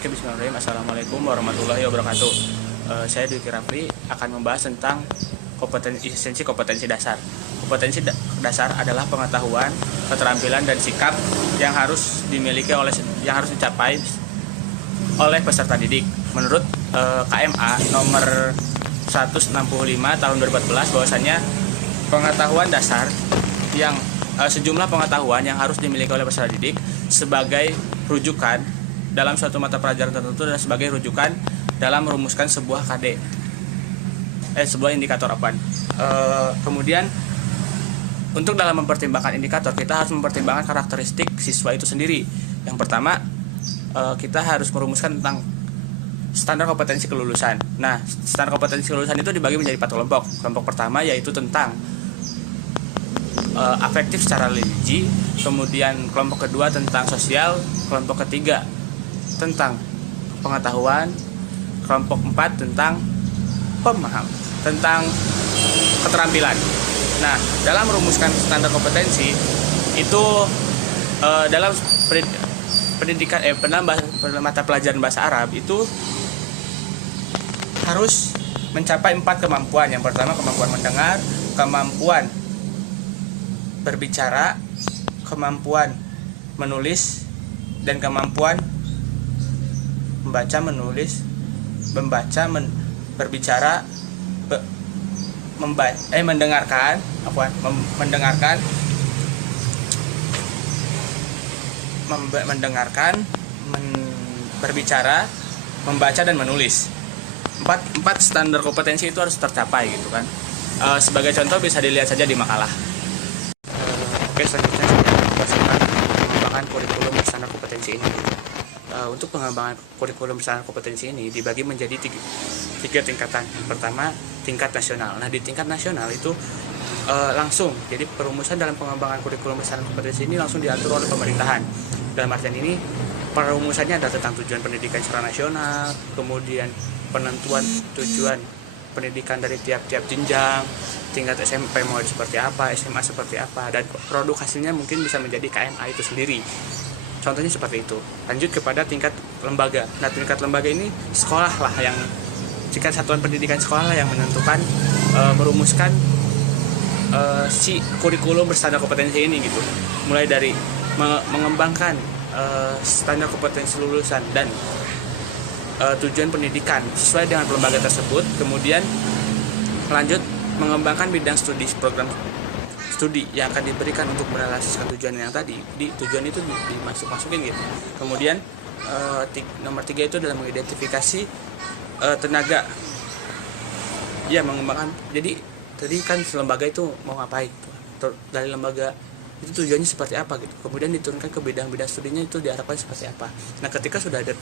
Oke, bismillahirrahmanirrahim. Assalamualaikum warahmatullahi wabarakatuh. Saya Dwiki Rafli akan membahas tentang esensi kompetensi dasar. Kompetensi dasar adalah pengetahuan, keterampilan, dan sikap yang harus dimiliki yang harus dicapai oleh peserta didik. Menurut KMA nomor 165 tahun 2014 bahwasanya pengetahuan dasar yang sejumlah pengetahuan yang harus dimiliki oleh peserta didik sebagai rujukan dalam suatu mata pelajaran tertentu dan sebagai rujukan dalam merumuskan sebuah sebuah indikator apaan. Kemudian untuk dalam mempertimbangkan indikator kita harus mempertimbangkan karakteristik siswa itu sendiri. Yang pertama kita harus merumuskan tentang standar kompetensi kelulusan. Nah, standar kompetensi kelulusan itu dibagi menjadi 4 kelompok. Kelompok pertama yaitu tentang afektif secara religi, kemudian kelompok kedua tentang sosial, kelompok ketiga tentang pengetahuan, kelompok 4 tentang tentang keterampilan. Nah, dalam merumuskan standar kompetensi itu dalam pendidikan mata pelajaran bahasa Arab itu harus mencapai 4 kemampuan. Yang pertama kemampuan mendengar, kemampuan berbicara, kemampuan menulis, dan kemampuan berbicara, berbicara, membaca, dan menulis. Empat standar kompetensi itu harus tercapai gitu kan. Sebagai contoh bisa dilihat saja di makalah. Oke, selanjutnya saya mempersiapkan pengembangan kurikulum standar kompetensi ini. Untuk pengembangan kurikulum standar kompetensi ini dibagi menjadi tiga tingkatan. Yang pertama tingkat nasional. Nah, di tingkat nasional itu langsung, jadi perumusan dalam pengembangan kurikulum standar kompetensi ini langsung diatur oleh pemerintahan. Dalam artian ini perumusannya adalah tentang tujuan pendidikan secara nasional, kemudian penentuan tujuan pendidikan dari tiap-tiap jenjang, tingkat SMP mau seperti apa, SMA seperti apa, dan produk hasilnya mungkin bisa menjadi KMA itu sendiri. Contohnya seperti itu. Lanjut kepada tingkat lembaga. Nah, tingkat lembaga ini sekolah lah yang tingkat satuan pendidikan sekolah lah yang menentukan merumuskan si kurikulum berstandar kompetensi ini gitu. Mulai dari mengembangkan standar kompetensi lulusan dan tujuan pendidikan sesuai dengan lembaga tersebut, kemudian lanjut mengembangkan bidang studi, program studi yang akan diberikan untuk merealisasikan tujuan yang tadi. Di tujuan itu dimasukin gitu. Kemudian nomor 3 itu adalah mengidentifikasi tenaga. Ya, mengembangkan. Jadi tadi kan lembaga itu mau ngapain? Dari lembaga itu tujuannya seperti apa gitu. Kemudian diturunkan ke bidang-bidang studinya itu diharapkan seperti apa. Nah, ketika sudah ada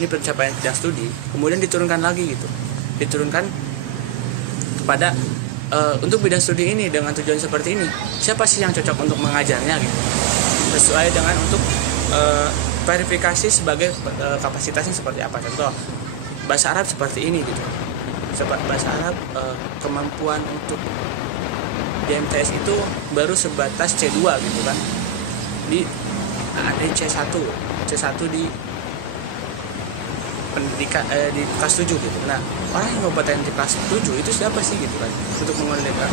ini pencapaian bidang studi, kemudian diturunkan lagi gitu. Diturunkan kepada untuk bidang studi ini dengan tujuan seperti ini, siapa sih yang cocok untuk mengajarnya gitu. Sesuai dengan untuk verifikasi sebagai kapasitasnya seperti apa. Contoh, bahasa Arab seperti ini gitu. Bahasa Arab kemampuan untuk di MTS itu baru sebatas C2 gitu kan. Ada C1 di pendidikan di kelas 7 gitu. Nah, orang yang kompeten di kelas 7 itu siapa sih gitu kan? Untuk mengenalkan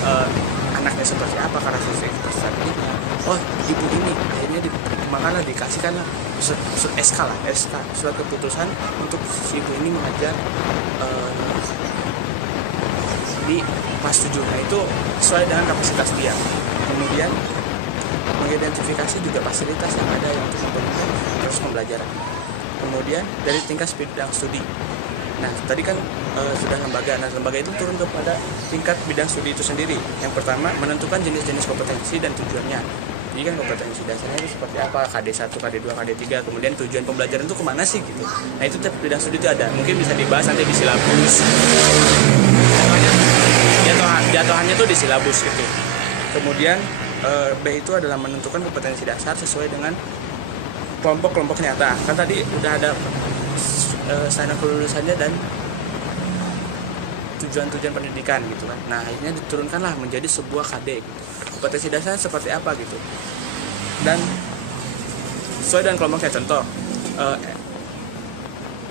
anaknya seperti apa, karakteristik seperti apa. Oh, ibu ini akhirnya makanya dikasihkanlah surat keputusan untuk si ibu ini mengajar di kelas 7. Nah, itu sesuai dengan kapasitas dia. Kemudian mengidentifikasi juga fasilitas yang ada yang untuk memberikan proses pembelajaran. Kemudian dari tingkat bidang studi. Nah, tadi kan sudah lembaga. Nah, lembaga itu turun kepada tingkat bidang studi itu sendiri. Yang pertama menentukan jenis-jenis kompetensi dan tujuannya. Jadi kan kompetensi dasarnya itu seperti apa, KD1, KD2, KD3, kemudian tujuan pembelajaran itu kemana sih gitu. Nah, itu tiap bidang studi itu ada. Mungkin bisa dibahas nanti di silabus. Jatuhannya tuh di silabus gitu. Kemudian B itu adalah menentukan kompetensi dasar sesuai dengan kelompok-kelompok nyata. Kan tadi udah ada standar kelulusannya dan tujuan-tujuan pendidikan gitu kan. Nah, akhirnya diturunkanlah menjadi sebuah KD gitu. Kompetensi dasar seperti apa gitu. Dan sesuai dengan kelompoknya, contoh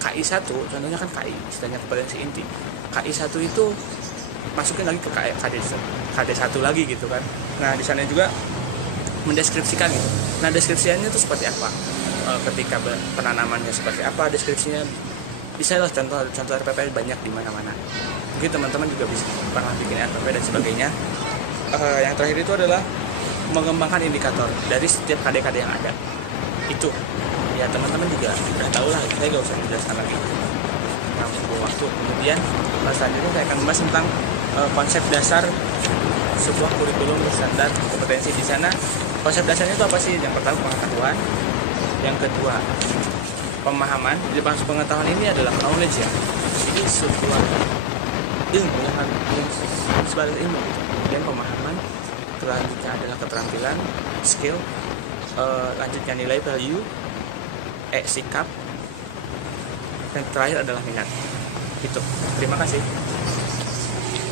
KI 1, contohnya kan KI, istilahnya kompetensi inti. KI 1 itu masukin lagi ke KD 1 lagi gitu kan. Nah di sana juga mendeskripsikan gitu. Nah deskripsinya itu seperti apa, ketika penanamannya seperti apa, deskripsinya bisa lah, contoh RPP banyak di mana-mana. Mungkin teman-teman juga bisa pernah bikin RPP dan sebagainya. Yang terakhir itu adalah mengembangkan indikator dari setiap KD-KD yang ada. Itu ya teman-teman juga udah tahu lah, saya gak usah menjelaskan lagi dalam sebuah waktu. Kemudian selanjutnya saya akan membahas tentang konsep dasar sebuah kurikulum standar kompetensi. Di sana konsep dasarnya itu apa sih? Yang pertama pengetahuan, yang kedua pemahaman. Jadi maksud pengetahuan ini adalah knowledge ya, ini sebuah ilmu yang sebagai ilmu. Dan pemahaman, selanjutnya adalah keterampilan, skill, lanjutnya nilai value, sikap, dan terakhir adalah minat. Itu. Terima kasih.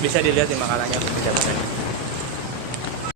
Bisa dilihat di makalahnya penjelasannya.